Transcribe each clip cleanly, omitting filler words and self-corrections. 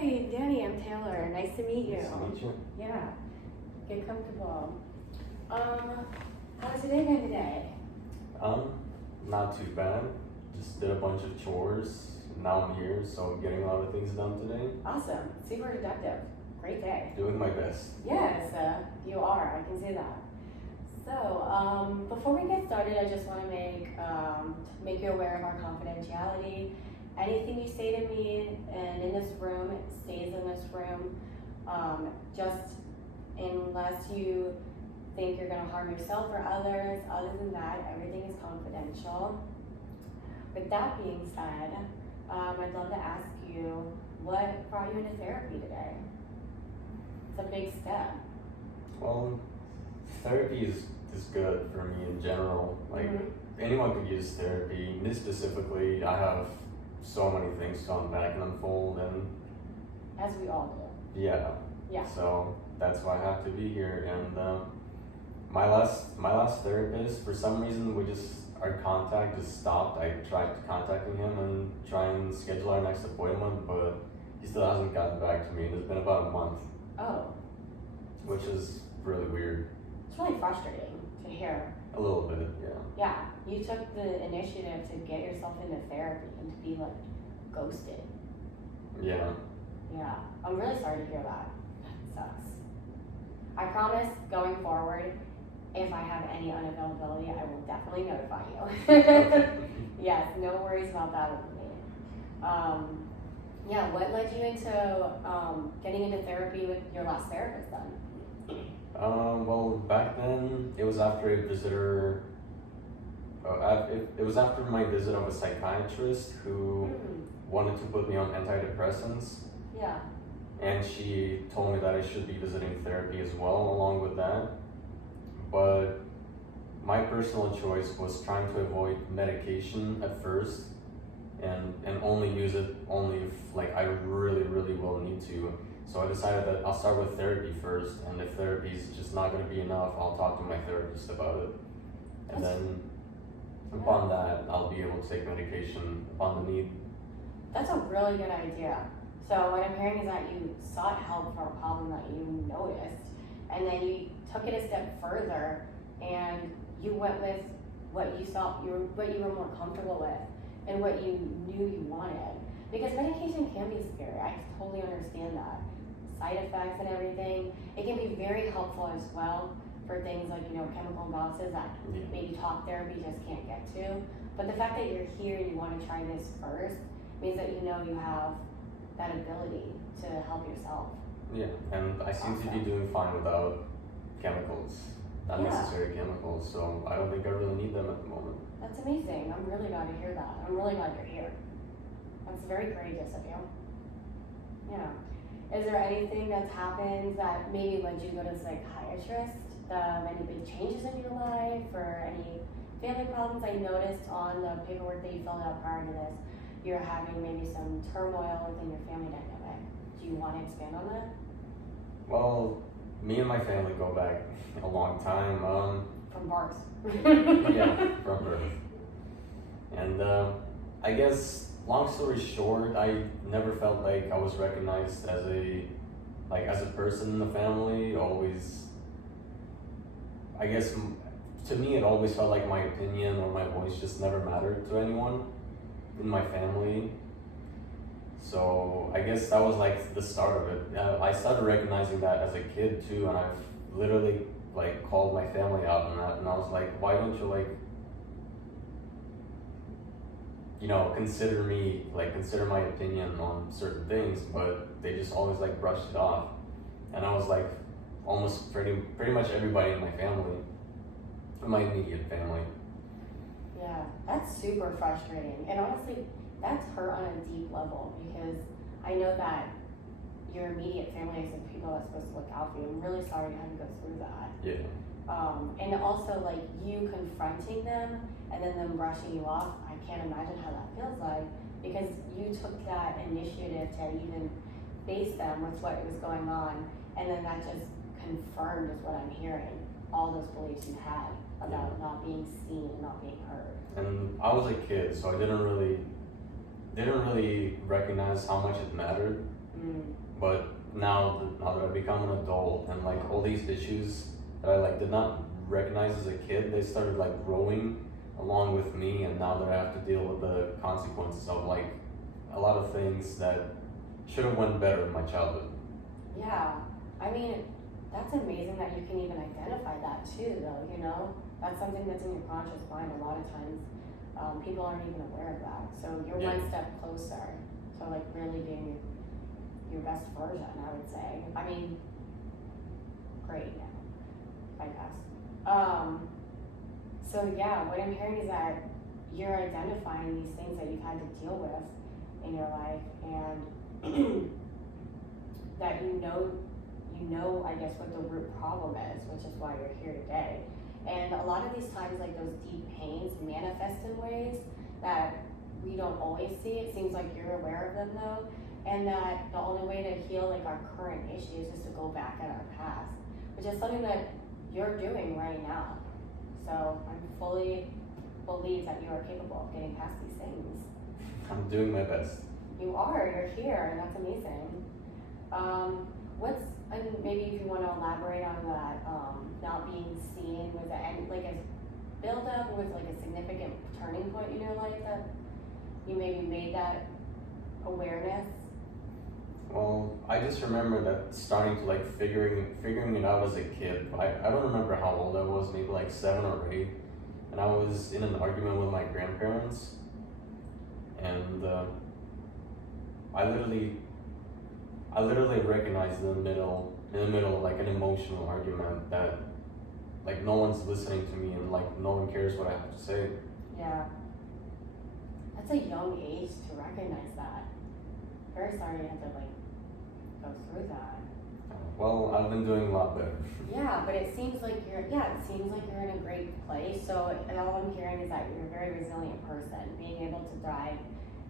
Hi, Danny. I'm Taylor. Nice to meet you. Nice to meet you. Yeah. Get comfortable. How's your day going today? Not too bad. Just did a bunch of chores. Now I'm here, so I'm getting a lot of things done today. Awesome. Super productive. Great day. Doing my best. Yes, you are. I can see that. So, before we get started, I just want to make you aware of our confidentiality. Anything you say to me and in this room stays in this room. Just unless you think you're going to harm yourself or others. Other than that, everything is confidential. With that being said, I'd love to ask you, what brought you into therapy today? It's a big step. Well, therapy is good for me in general. Like, anyone could use therapy. Me specifically, I have so many things to unpack and unfold, and As we all do. yeah. So that's why I have to be here. And my last therapist, for some reason, our contact just stopped. I tried contacting him and try and schedule our next appointment, but he still hasn't gotten back to me. It's been about a month. Oh. Which is really weird. It's really frustrating to hear. A little bit, yeah. Yeah, you took the initiative to get yourself into therapy and to be like ghosted. Yeah. Yeah, I'm really sorry to hear that. That sucks. I promise going forward, if I have any unavailability, I will definitely notify you. Yes, no worries about that with me. Yeah, what led you into getting into therapy with your last therapist then? Well, back then, it was after a visitor, it was after my visit of a psychiatrist who wanted to put me on antidepressants. Yeah. And she told me that I should be visiting therapy as well along with that. But my personal choice was trying to avoid medication at first and only use it only if like I really, really will need to. So I decided that I'll start with therapy first, and if therapy is just not going to be enough, I'll talk to my therapist about it. And then upon that, I'll be able to take medication upon the need. That's a really good idea. So what I'm hearing is that you sought help for a problem that you noticed, and then you took it a step further, and you went with what you were more comfortable with, and what you knew you wanted. Because medication can be scary. I totally understand that. Side effects and everything. It can be very helpful as well for things like, chemical imbalances that maybe talk therapy just can't get to. But the fact that you're here and you want to try this first means that you have that ability to help yourself. Yeah, and I seem to be doing fine without chemicals, unnecessary chemicals, so I don't think I really need them at the moment. That's amazing. I'm really glad to hear that. I'm really glad you're here. That's very courageous of you. Yeah. Is there anything that's happened that maybe led you to go to a psychiatrist? Any big changes in your life or any family problems? I noticed on the paperwork that you filled out prior to this, you're having maybe some turmoil within your family dynamic. Do you want to expand on that? Well, me and my family go back a long time. From birth. Yeah, from birth. And I guess, long story short, I never felt like I was recognized as a person in the family. Always, I guess, to me, it always felt like my opinion or my voice just never mattered to anyone in my family. So I guess that was like the start of it. I started recognizing that as a kid too, and I've literally called my family out on that, and I was like, why don't you consider my opinion on certain things? But they just always brushed it off. And I was like, almost pretty much everybody in my family, my immediate family. Yeah, that's super frustrating. And honestly, that's hurt on a deep level, because I know that your immediate family is the people that's supposed to look out for you. I'm really sorry you had to go through that. Yeah. And also you confronting them and then them brushing you off, I can't imagine how that feels like, because you took that initiative to even face them with what was going on, and then that just confirmed is what I'm hearing, all those beliefs you had about not being seen and not being heard. And I was a kid, so I didn't really recognize how much it mattered But now that I've become an adult and like all these issues that I like did not recognize as a kid, they started like growing along with me, and now that I have to deal with the consequences of like a lot of things that should have went better in my childhood. Yeah, I mean, that's amazing that you can even identify that too, though, you know? That's something that's in your conscious mind a lot of times. People aren't even aware of that. So you're Yeah. one step closer to like really being your best version, I would say. I mean, great now, I guess. So yeah, what I'm hearing is that you're identifying these things that you've had to deal with in your life, and that you know, I guess, what the root problem is, which is why you're here today. And a lot of these times, like those deep pains manifest in ways that we don't always see. It seems like you're aware of them though, and that the only way to heal like our current issues is to go back in our past, which is something that you're doing right now. So I fully believe that you are capable of getting past these things. I'm doing my best. You are, you're here, and that's amazing. And maybe if you want to elaborate on that, not being seen, was it any, like a build up, was like a significant turning point in your life that you maybe made that awareness? Well, I just remember that starting to like figuring it out as a kid. I don't remember how old I was, maybe like 7 or 8, and I was in an argument with my grandparents, and I literally recognized in the middle of like an emotional argument that like no one's listening to me and like no one cares what I have to say. Yeah. That's a young age to recognize that. Very sorry you had to like go through that. Well, I've been doing a lot better. Yeah, but it seems like you're in a great place. So all I'm hearing is that you're a very resilient person, being able to thrive,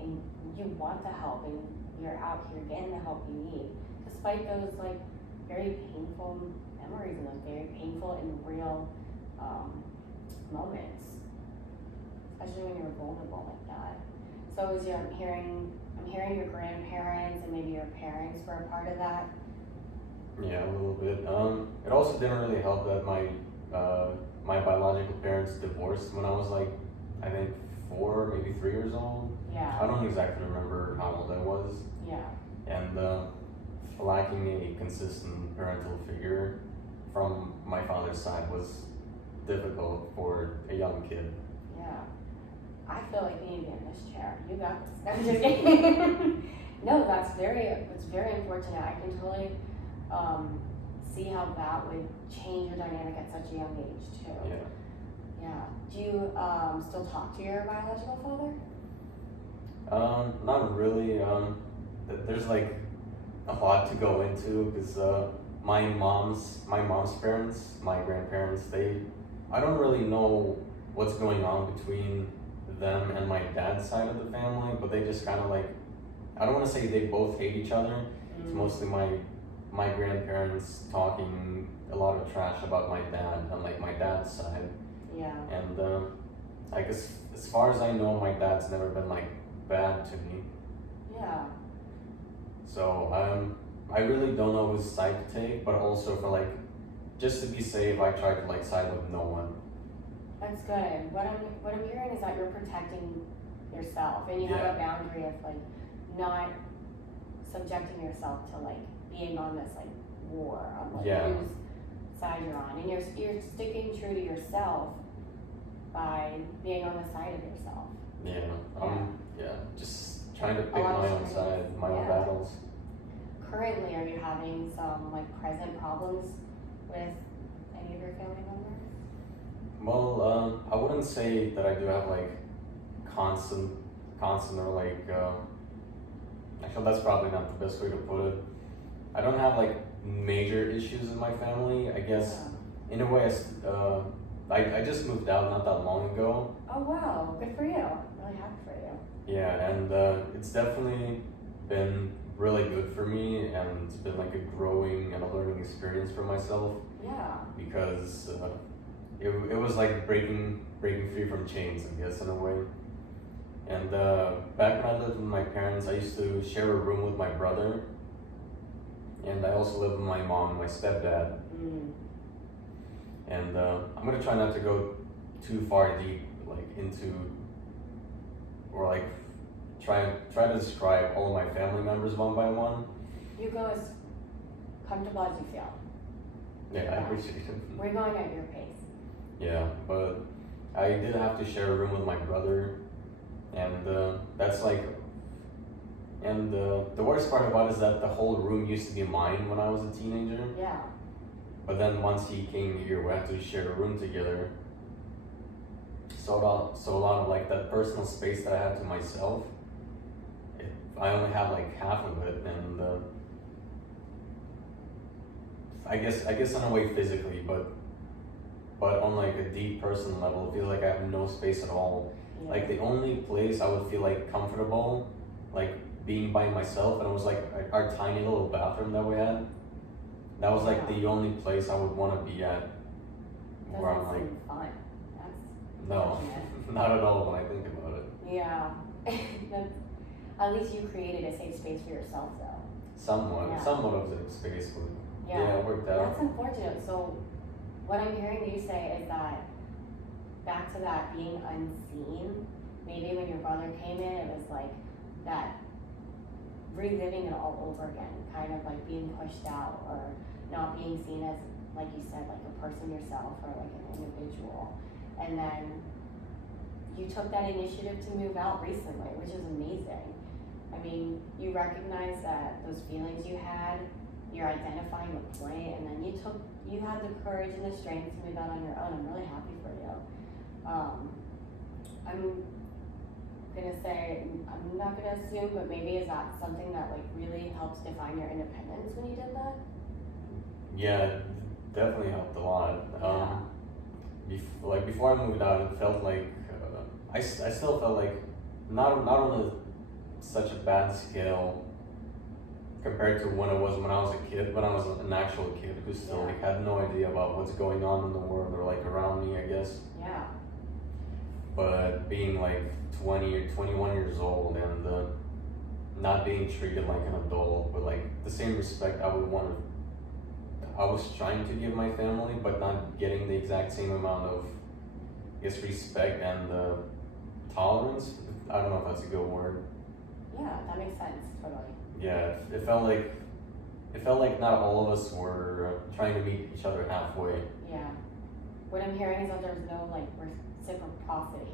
and you want to help, and you're out here getting the help you need, despite those like very painful memories and those very painful and real moments, especially when you're vulnerable like that. So I'm hearing your grandparents and maybe your parents were a part of that. Yeah, a little bit. It also didn't really help that my biological parents divorced when I was like, I think 4, maybe 3 years old. Yeah. I don't exactly remember how old I was. Yeah. And lacking a consistent parental figure from my father's side was difficult for a young kid. Yeah. I feel like you need to be in this chair. You got this. I'm just kidding. No, it's very unfortunate. I can totally see how that would change your dynamic at such a young age too. Yeah. Yeah. Do you still talk to your biological father? Not really. There's like a lot to go into because my mom's parents, my grandparents, I don't really know what's going on between them and my dad's side of the family, but they just kind of like, I don't want to say they both hate each other. It's mostly my grandparents talking a lot of trash about my dad and like my dad's side. Yeah. And I guess as far as I know, my dad's never been like bad to me. Yeah. So I really don't know whose side to take, but also for like, just to be safe, I try to like side with no one. That's good. What I'm hearing is that you're protecting yourself, and you have a boundary of like not subjecting yourself to like being on this like war on like whose side you're on, and you're sticking true to yourself by being on the side of yourself. Yeah. Just trying to pick my own side, my own battles. Currently, are you having some like present problems with any of your family members? Well, I wouldn't say that I do have like constant or like, actually that's probably not the best way to put it. I don't have like major issues in my family. I guess in a way, I just moved out not that long ago. Oh wow, good for you. I'm really happy for you. Yeah, and it's definitely been really good for me, and it's been like a growing and a learning experience for myself. Yeah. Because it was like breaking free from chains, I guess, in a way. And back when I lived with my parents, I used to share a room with my brother, and I also live with my mom and my stepdad. Mm. And I'm gonna try not to go too far deep, like into, or like try to describe all of my family members one by one. You go as comfortable as you feel. Yeah, I Yeah. appreciate it. We're going at your pace. Yeah, but I did have to share a room with my brother, and that's like, and the worst part about it is that the whole room used to be mine when I was a teenager. Yeah. But then once he came here, we had to share a room together. So a lot of like that personal space that I had to myself, I only had like half of it, and I guess in a way physically, but on like a deep personal level, it feels like I have no space at all. Yeah. Like the only place I would feel like comfortable, like being by myself, and it was like our tiny little bathroom that we had. That was like Yeah. the only place I would want to be at. Where I'm Doesn't like, seem fun. That's no, unfortunate. not at all when I think about it. Yeah. That's, at least you created a safe space for yourself, though. Yeah. Somewhat of the space, but Yeah. it worked out. That's unfortunate. So, what I'm hearing you say is that back to that being unseen, maybe when your brother came in, it was like that reliving it all over again, kind of like being pushed out or not being seen as, like you said, like a person yourself or like an individual. And then you took that initiative to move out recently, which is amazing. I mean, you recognize that those feelings you had, you're identifying the point, and then you had the courage and the strength to move out on your own. I'm really happy for you. I'm gonna say, I'm not gonna assume, but maybe is that something that like really helps define your independence when you did that? Yeah, it definitely helped a lot. Yeah. Like before I moved out, it felt like I still felt like not on such a bad scale compared to when it was when I was a kid, when I was an actual kid who still like had no idea about what's going on in the world or like around me, I guess. Yeah. But being like 20 or 21 years old and not being treated like an adult with like the same respect I was trying to give my family, but not getting the exact same amount of, I guess, respect and tolerance. I don't know if that's a good word. Yeah, that makes sense, totally. Yeah, it felt like not all of us were trying to meet each other halfway. Yeah. What I'm hearing is that there's no like reciprocity.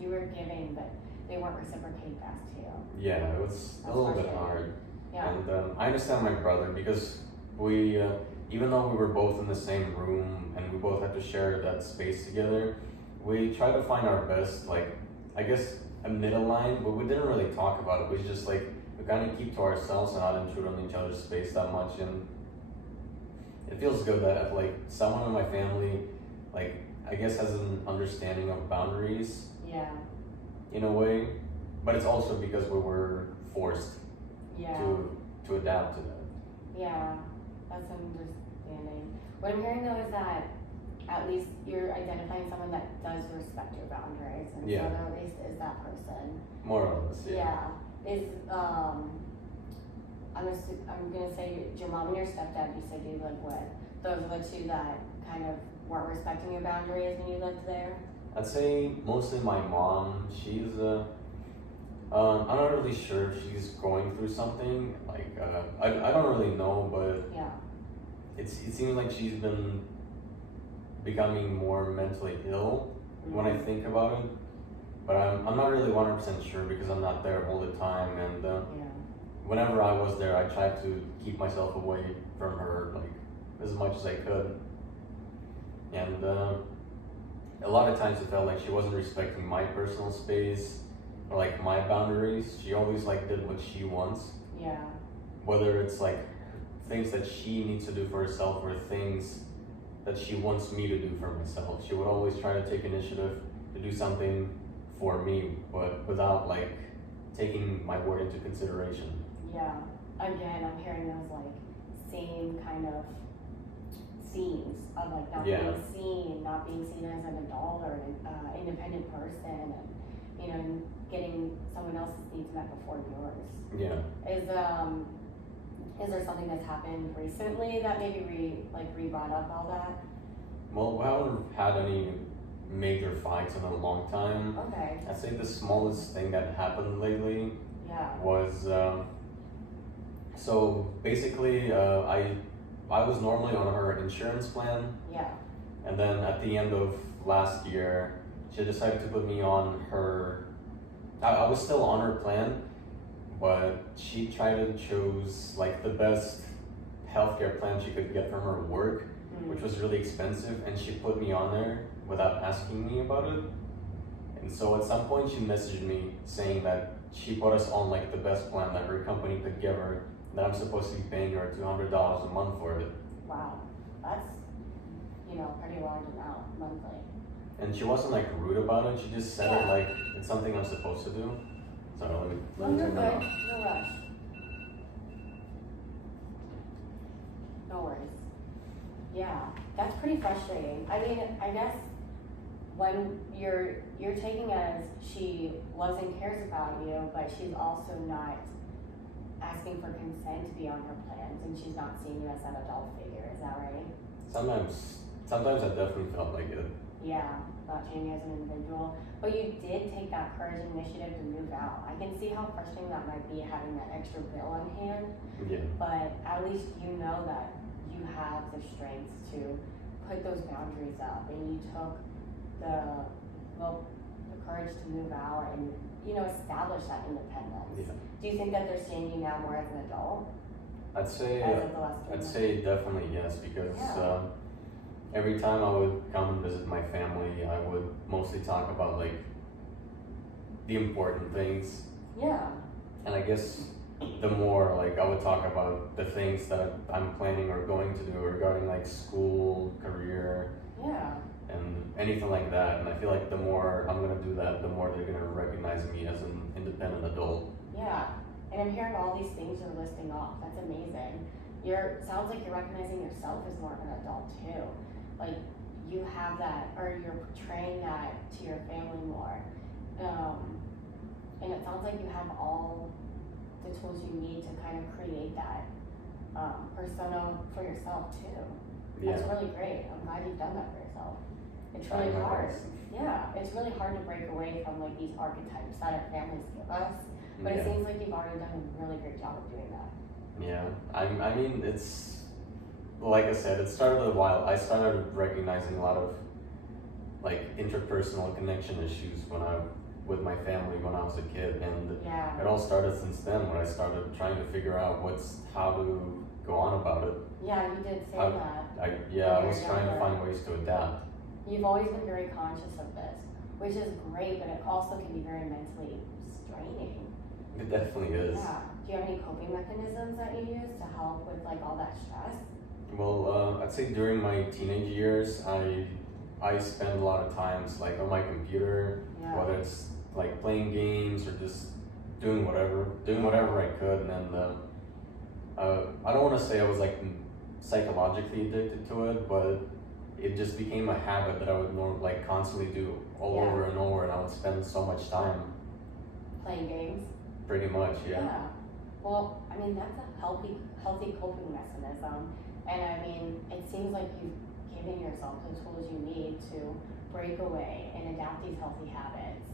You were giving, but they weren't reciprocating back to you. Yeah, it was a That's little bit frustrating. hard. Yeah. And I understand my brother because we, even though we were both in the same room and we both had to share that space together, we tried to find our best, like, I guess, a middle line, but we didn't really talk about it. We just like, we kind of keep to ourselves and not intrude on each other's space that much. And it feels good that like someone in my family, like, I guess has an understanding of boundaries Yeah. in a way, but it's also because we were forced Yeah. to adapt to that. Yeah. That's understanding. What I'm hearing though is that at least you're identifying someone that does respect your boundaries, and Yeah. so there at least is that person. More or less, yeah. Yeah. Is I'm gonna say your mom and your stepdad you said you lived with. Those are the two that kind of weren't respecting your boundaries when you lived there. I'd say mostly my mom. She's I'm not really sure if she's going through something. Like I don't really know, but Yeah. it seems like she's been becoming more mentally ill when I think about it. But I'm not really 100% sure because I'm not there all the time, and Yeah. whenever I was there, I tried to keep myself away from her like as much as I could. And a lot of times it felt like she wasn't respecting my personal space or like my boundaries. She always like did what she wants, Yeah. whether it's like things that she needs to do for herself or things that she wants me to do for myself. She would always try to take initiative to do something for me, but without like taking my word into consideration. Yeah. Again, I'm hearing those like same kind of themes of like not Yeah. being seen as an adult or an independent person, and you know, getting someone else's needs met before yours. Yeah. Is Is there something that's happened recently that maybe re-brought up all that? Well, we haven't had any major fights in a long time. Okay, I'd say the smallest thing that happened lately yeah, was so basically I was normally on her insurance plan, yeah, and then at the end of last year she decided to put me on her. I was still on her plan, but she tried to choose like the best healthcare plan she could get from her work, which was really expensive, and she put me on there without asking me about it. And so at some point she messaged me saying that she put us on like the best plan that her company could give her, that I'm supposed to be paying her $200 a month for it. wow, that's, pretty large amount monthly. And she wasn't like rude about it, she just said it Yeah. like it's something I'm supposed to do. So let me Oh, you're turn that good, off. no rush. No worries. Yeah, that's pretty frustrating. I mean, I guess when you're taking it as she loves and cares about you, but she's also not asking for consent to be on her plans, and she's not seeing you as an adult figure, is that right? Sometimes I definitely felt like it. Yeah, about changing as an individual. But you did take that courage and initiative to move out. I can see how frustrating that might be having that extra bill on hand, Yeah. but at least you know that you have the strength to put those boundaries up, and you took the courage to move out and establish that independence. Yeah. Do you think that they're seeing you now more as an adult I'd say as of the last 3 I'd months? say definitely yes, because Yeah. every time I would come and visit my family, I would mostly talk about like the important things, Yeah, and I guess the more like I would talk about the things that I'm planning or going to do regarding like school, career, yeah, and anything like that. And I feel like the more I'm gonna do that, the more they're gonna recognize me as an independent adult. yeah. And I'm hearing all these things you're listing off. That's amazing. Sounds like you're recognizing yourself as more of an adult too. Like you have that, or you're portraying that to your family more. And it sounds like you have all the tools you need to kind of create that persona for yourself too. Yeah. That's really great. I'm glad you've done that for yourself. It's Trying really my hard. best. Yeah, it's really hard to break away from like these archetypes that our families give us. But it Yeah. seems like you've already done a really great job of doing that. Yeah, I mean, it's like I said, it started a while. I started recognizing a lot of like interpersonal connection issues with my family when I was a kid, and Yeah, it all started since then when I started trying to figure out how to go on about it. yeah, you did say I- that. I was Very trying to younger. find ways to adapt. You've always been very conscious of this, which is great, but it also can be very mentally straining. It definitely is. Yeah. Do you have any coping mechanisms that you use to help with like all that stress? Well, I'd say during my teenage years, I spend a lot of times like on my computer, Yeah. whether it's like playing games or just doing whatever I could, and then I don't want to say I was like psychologically addicted to it, but it just became a habit that I would like constantly do all Yeah. over and over, and I would spend so much time, Playing games? pretty much, yeah. Well, I mean, that's a healthy coping mechanism. And I mean, it seems like you've given yourself the tools you need to break away and adapt these healthy habits.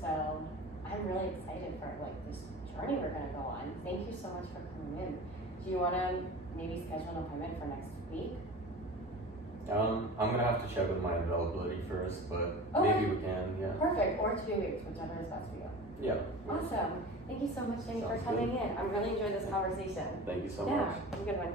So I'm really excited for like this journey we're gonna go on. Thank you so much for coming in. Do you wanna maybe schedule an appointment for next week? I'm gonna have to check with my availability first, but Okay. maybe we can, yeah. Perfect, or 2 weeks, whichever is best for you. Yeah. Awesome. Thank you so much, Jenny, for Sounds coming in. I'm really enjoying this conversation. Thank you so Yeah, much. have a good one.